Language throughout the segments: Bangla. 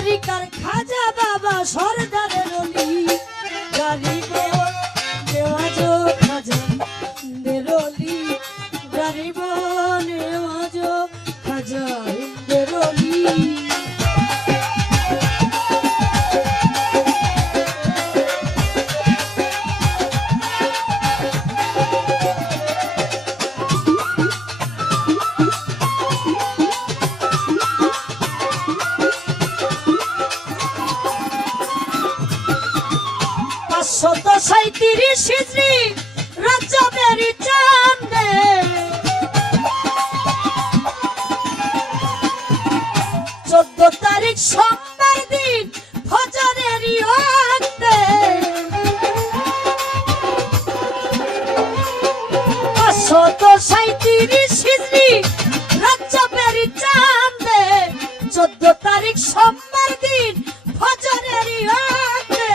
তরিকার খাজা বাবা সরদারের অলি গরিব নেওয়াজ খাজা হিন্দের অলি গরিব নেওয়াজ খাজা হিন্দের অলি শত 37 হিজরি রজবের চাঁদে 14 তারিখ সোমবার দিন ফজরের ওয়াক্তে 537 হিজরি রজবের চাঁদে 14 তারিখ সোমবার দিন ফজরের ওয়াক্তে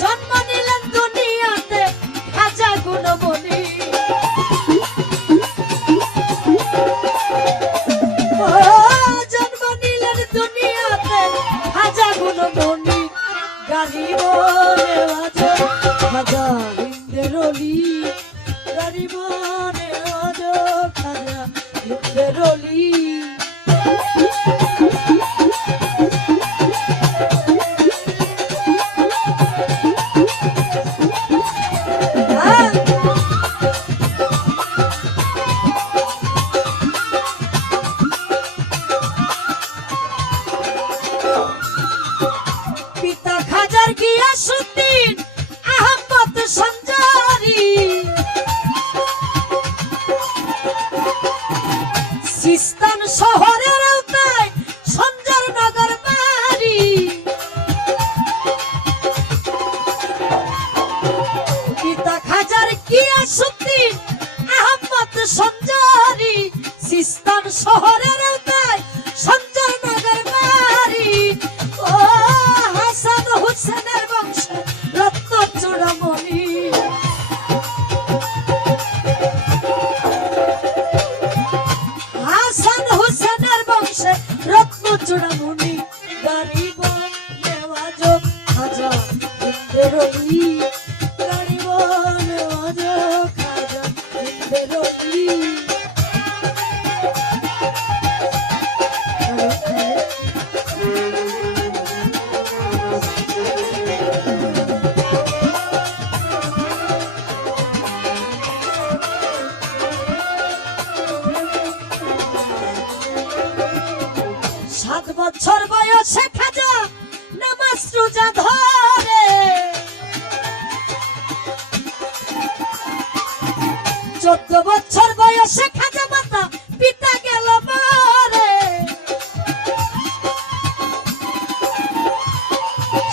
জন্ম নিলেন দুনিয়াতে খাজা গুণমণি জন্ম নিলেন দুনিয়াতে খাজা গুণমণি গরিব নেওয়াজ খাজা হিন্দের অলি গরিব নেওয়াজ খাজা হিন্দের অলি পিতা খাজার গিয়াসউদ্দিন আহমদ সঞ্জারি সিস্তান শহরের আওতায় সঞ্জার নগর বাড়ি পিতা খাজার গিয়াসউদ্দিন আহমদ সঞ্জারি সিস্তান শহরের আওতায় সঞ্জার নগর বাড়ি ও হাসান হুসেনের বংশে রত্ন চূড়ামণি হাসান হুসেনের বংশে রত্ন চূড়ামণি গরিব নেওয়াজ খাজা হিন্দের অলি গরিব নেওয়াজ খাজা হিন্দের অলি সাত বছর বয়সে খাজা নামাজ রোজা ধরে 14 বছর বয়সে খাজা মাতা পিতা গেল মরে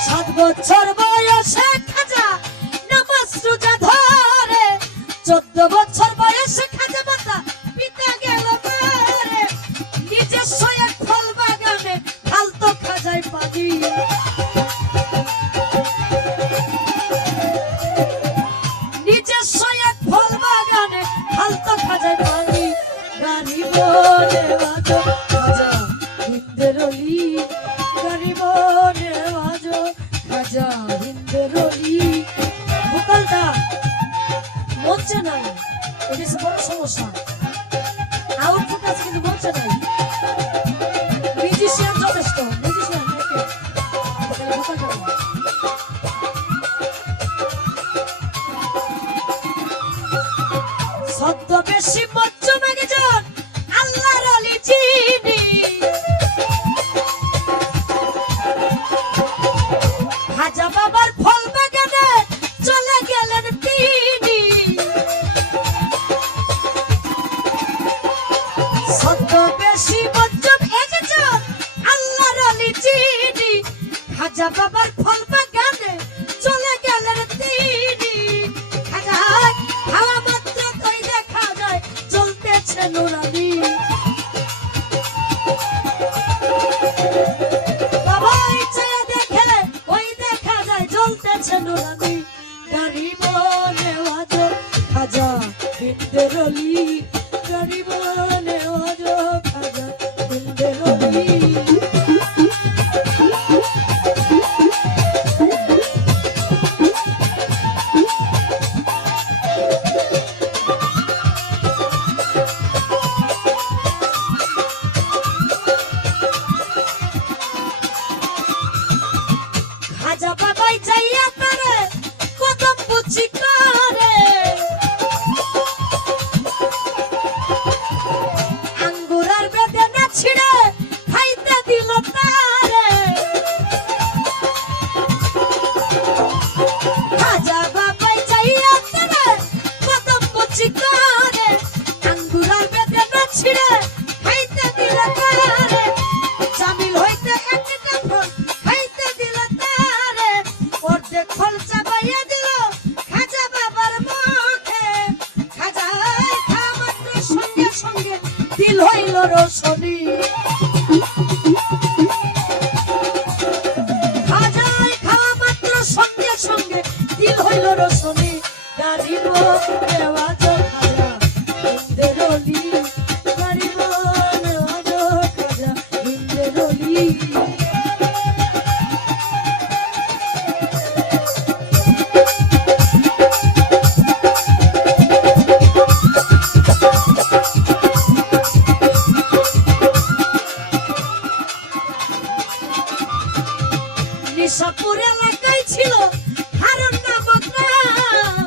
7 বছর বয়সে খাজা নামাজ রোজা ধরে 14 বছর বয়সে খাজা মাতা পিতা গেল মরে নিজস্ব এক ফল বাগানে ফালতো খাজায় পানি নিজস্ব এক ফল বাগানে ফালতো খাজায় পানি গরিব নেওয়াজ খাজা হিন্দের অলি গরিব নেওয়াজ খাজা হিন্দের অলি ভোকালটা মঞ্চে নাই এটা বড় সমস্যা আউটপুট আছে কিন্তু মঞ্চে নাই মিউজিশিয়ান যথেষ্ট মিউজিশিয়ান সদ্য বেশি মজ্জুম একজন আল্লাহর অলি যিনি খাজা বাবার ফল বাগানে চলে গেলেন তিনি সদ্য বেশি মজ্জুম একজন আল্লাহর অলি যিনি খাজা বাবার ফল বাগানে চলে গেলেন তিনি খাজা খাওয়া মাত্র কই দেখা যায় চলতেছে নুরানি বাবা ইচ্ছা দেখে ওই দেখা যায় চলতেছে নুরানি গরিব নেওয়াজ খাজা হিন্দের অলি গরিব নেওয়াজ খাজা হিন্দের অলি রসনি গারিব নেওয়াজ খাজা হিন্দের অলি গারিব নেওয়াজ খাজা হিন্দের অলি নিশাপুর এলাকায় ছিল হারুন নামক গ্রাম।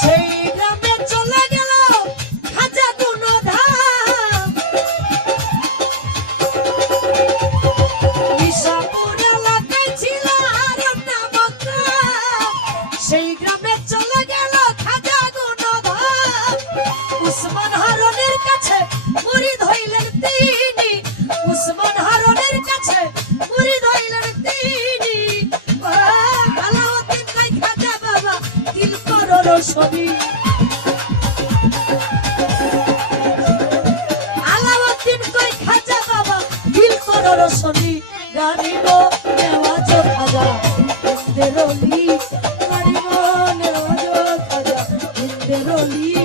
সেই গ্রামে চলে গেল খাজা গুণধাম। নিশাপুর এলাকায় ছিল হারুন নামক গ্রাম। সেই গ্রামে চলে গেল খাজা গুণধাম। উসমান হারুনের কাছে মুরিদ হইলেন তিনি। উসমান হারুনের কাছে মুরিদ হইলেন তিনি। আলাউদ্দিন কই খাজা বাবা দিল করো রোশনি। আলাউদ্দিন কই খাজা বাবা দিল করো রোশনি। গারিব নেওয়াজ খাজা হিন্দের অলি গারিব নেওয়াজ খাজা হিন্দের অলি